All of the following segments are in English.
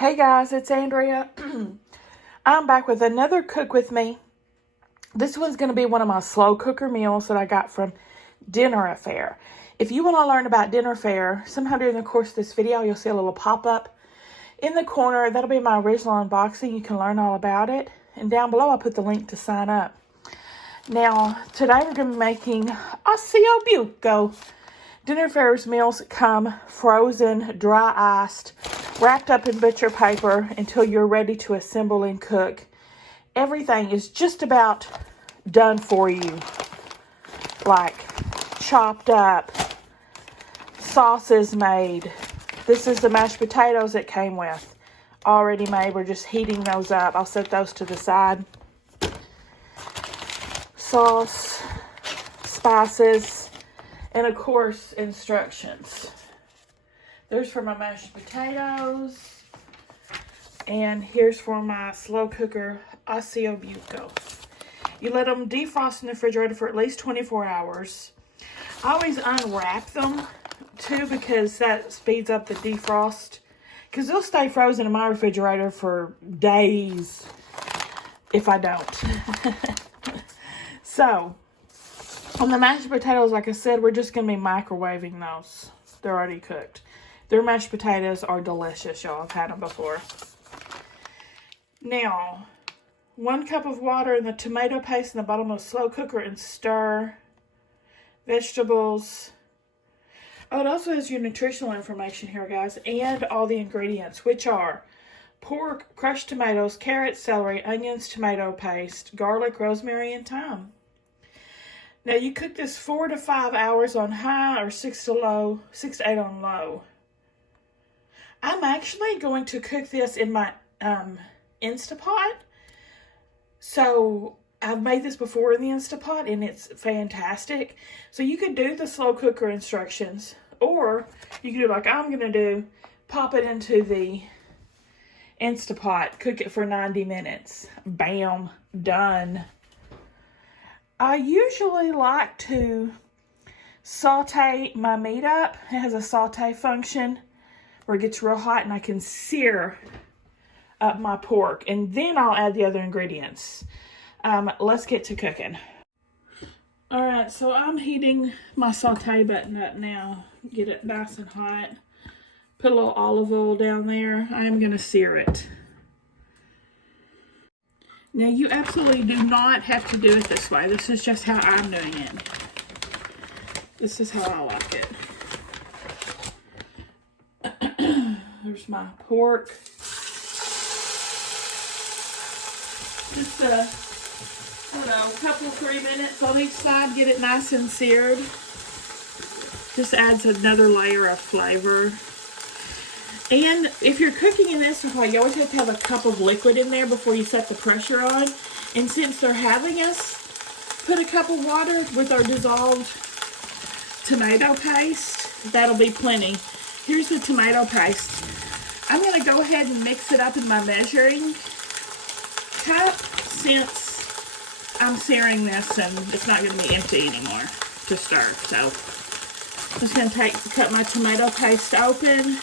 Hey guys, it's Andrea. I'm back with another Cook With Me. This one's going to be one of my slow cooker meals that I got from Dinner Affair. If you want to learn about Dinner Affair, somehow during the course of this video, you'll see a little pop-up in the corner. That'll be my original unboxing. You can learn all about it. And down below, I'll put the link to sign up. Now, today we're going to be making Osso Buco. Dinner Affair's meals come frozen, dry iced, wrapped up in butcher paper until you're ready to assemble and cook. Everything is just about done for you. Like chopped up, sauces made. This is the mashed potatoes it came with. Already made. We're just heating those up. I'll set those to the side. Sauce, spices, and of course, instructions. There's for my mashed potatoes. And here's for my slow cooker Osso Buco. You let them defrost in the refrigerator for at least 24 hours. I always unwrap them too because that speeds up the defrost. Because they'll stay frozen in my refrigerator for days if I don't. So, on the mashed potatoes, like I said, we're just going to be microwaving those. They're already cooked. Their mashed potatoes are delicious, y'all. I've had them before. Now, 1 cup of water in the tomato paste in the bottom of a slow cooker and stir. Vegetables. Oh, it also has your nutritional information here, guys, and all the ingredients, which are pork, crushed tomatoes, carrots, celery, onions, tomato paste, garlic, rosemary, and thyme. Now, you cook this 4 to 5 hours on high or 6 to 8 on low. I'm actually going to cook this in my Instapot. So, I've made this before in the Instapot, and it's fantastic. So, you could do the slow cooker instructions, or you could do like I'm going to do, pop it into the Instapot, cook it for 90 minutes. Bam, done. I usually like to saute my meat up. It has a saute function where it gets real hot and I can sear up my pork. And then I'll add the other ingredients. Let's get to cooking. Alright, so I'm heating my saute button up now. Get it nice and hot. Put a little olive oil down there. I am going to sear it. Now, you absolutely do not have to do it this way. This is just how I'm doing it. This is how I like it. There's my pork. Just a couple, 3 minutes on each side. Get it nice and seared. Just adds another layer of flavor. And if you're cooking in this, you always have to have a cup of liquid in there before you set the pressure on. And since they're having us put a cup of water with our dissolved tomato paste, that'll be plenty. Here's the tomato paste. I'm going to go ahead and mix it up in my measuring cup since I'm searing this and it's not going to be empty anymore to stir. So I'm just going to cut my tomato paste open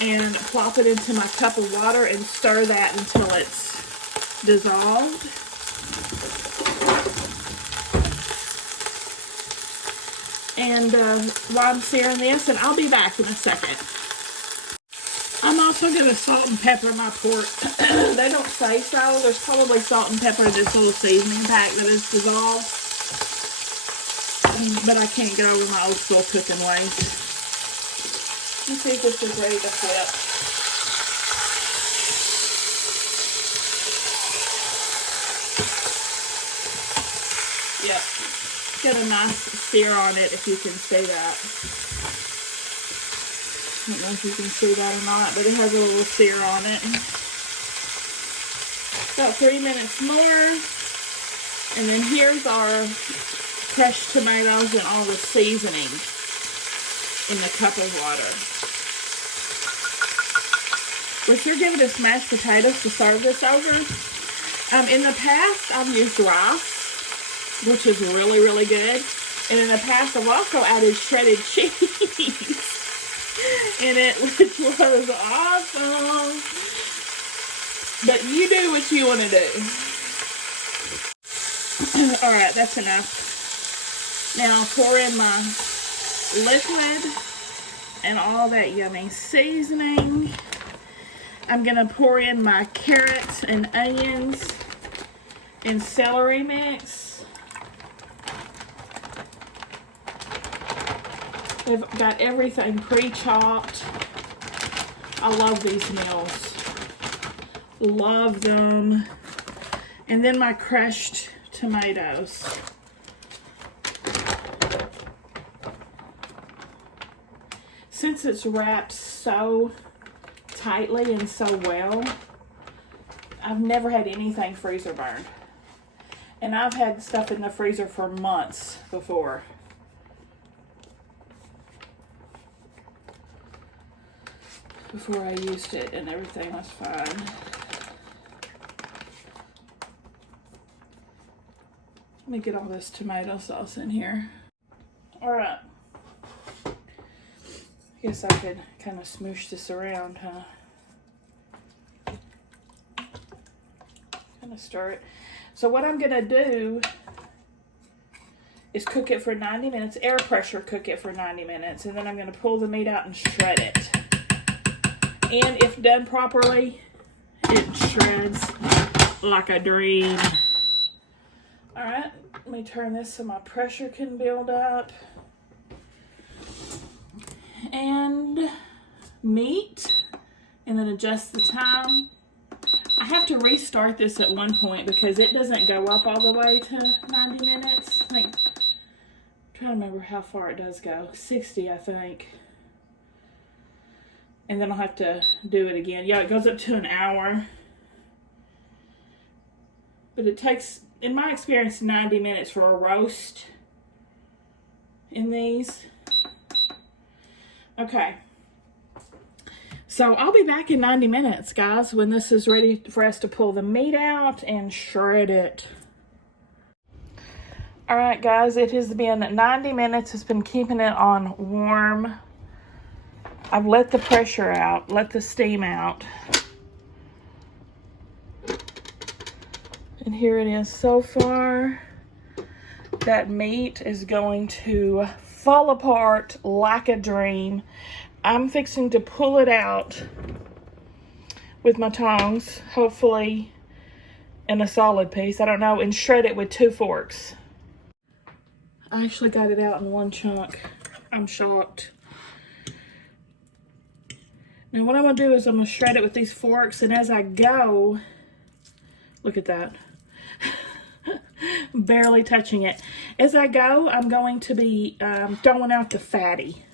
and plop it into my cup of water and stir that until it's dissolved. And while I'm searing this, and I'll be back in a second. I'm also going to salt and pepper my pork. They don't say so. There's probably salt and pepper in this little seasoning pack that is dissolved. But I can't get over my old school cooking ways. Let's see if this is ready to flip. Yep. Got a nice sear on it, if you can see that. I don't know if you can see that or not, but it has a little sear on it. About 3 minutes more. And then here's our crushed tomatoes and all the seasoning in the cup of water. If you're giving us mashed potatoes to serve this over, in the past I've used rice, which is really, really good. And in the past I've also added shredded cheese in it, which was awesome. But you do what you want to do. All right, that's enough. Now I'll pour in my liquid and all that yummy seasoning. I'm gonna pour in my carrots and onions and celery mix. I've got everything pre-chopped. I love these meals. Love them. And then my crushed tomatoes. Since it's wrapped so tightly and so well, I've never had anything freezer burned. And I've had stuff in the freezer for months before. Before I used it, and everything was fine. Let me get all this tomato sauce in here. All right. I guess I could kind of smoosh this around, huh? Kind of stir it. So what I'm gonna do is cook it for 90 minutes, air pressure cook it for 90 minutes, and then I'm gonna pull the meat out and shred it. And if done properly, it shreds like a dream. All right, let me turn this so my pressure can build up. And meat, and then adjust the time. I have to restart this at one point because it doesn't go up all the way to 90 minutes. I think, I'm trying to remember how far it does go. 60, I think. And then I'll have to do it again. Yeah, it goes up to an hour. But it takes, in my experience, 90 minutes for a roast in these. Okay. So I'll be back in 90 minutes, guys, when this is ready for us to pull the meat out and shred it. All right, guys, it has been 90 minutes. It's been keeping it on warm. I've let the pressure out, let the steam out. And here it is so far. That meat is going to fall apart like a dream. I'm fixing to pull it out with my tongs, hopefully in a solid piece, I don't know, and shred it with 2 forks. I actually got it out in one chunk. I'm shocked. Now what I'm gonna do is I'm gonna shred it with these forks, and as I go, look at that. Barely touching it. As I go, I'm going to be throwing out the fatty.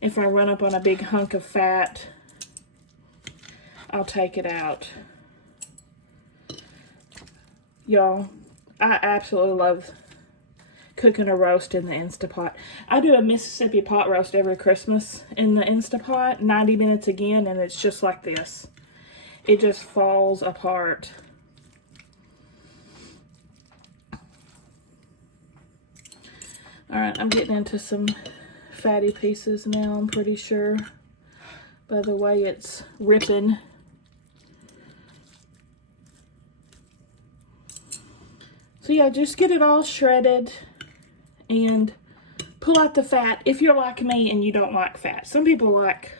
If I run up on a big hunk of fat, I'll take it out. Y'all, I absolutely love cooking a roast in the Instapot. I do a Mississippi pot roast every Christmas in the Instapot, 90 minutes again, and it's just like this. It just falls apart. All right, I'm getting into some fatty pieces now, I'm pretty sure, by the way it's ripping. So yeah, just get it all shredded and pull out the fat if you're like me and you don't like fat. Some people like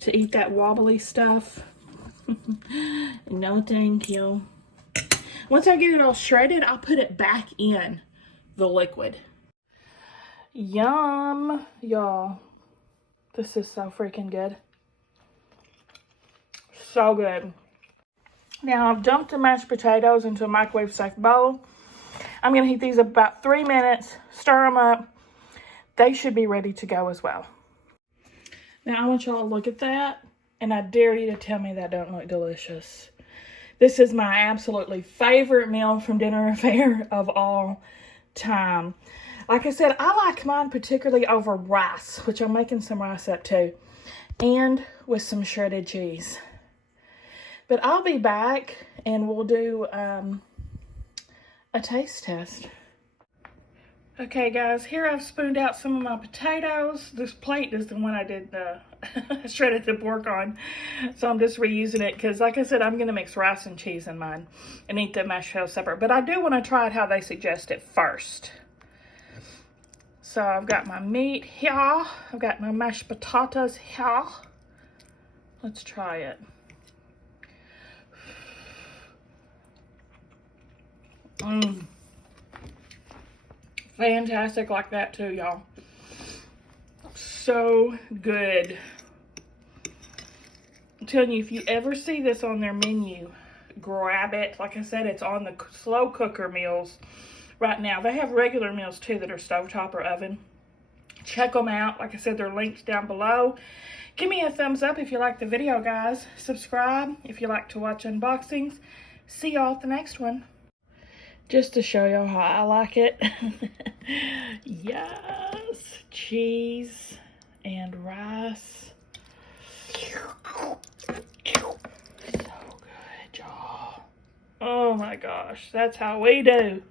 to eat that wobbly stuff. No thank you. Once I get it all shredded, I'll put it back in the liquid. Yum, y'all. This is so freaking good. So good. Now I've dumped the mashed potatoes into a microwave safe bowl. I'm going to heat these about 3 minutes, stir them up. They should be ready to go as well. Now I want y'all to look at that, and I dare you to tell me that don't look delicious. This is my absolutely favorite meal from Dinner Affair of all time. Like I said, I like mine particularly over rice, which I'm making some rice up too, and with some shredded cheese. But I'll be back and we'll do a taste test. Okay guys, here I've spooned out some of my potatoes. This plate is the one I did the shredded the pork on. So I'm just reusing it because like I said, I'm going to mix rice and cheese in mine and eat the mashed potatoes separate. But I do want to try it how they suggest it first. So I've got my meat here. I've got my mashed potatoes here. Let's try it. Fantastic like that too, y'all. So good. I'm telling you, if you ever see this on their menu, grab it. Like I said, it's on the slow cooker meals right now. They have regular meals too that are stovetop or oven. Check them out. Like I said, they're linked down below. Give me a thumbs up if you like the video, guys. Subscribe if you like to watch unboxings. See y'all at the next one. Just to show y'all how I like it. Yes, cheese and rice. So good, y'all. Oh my gosh, that's how we do.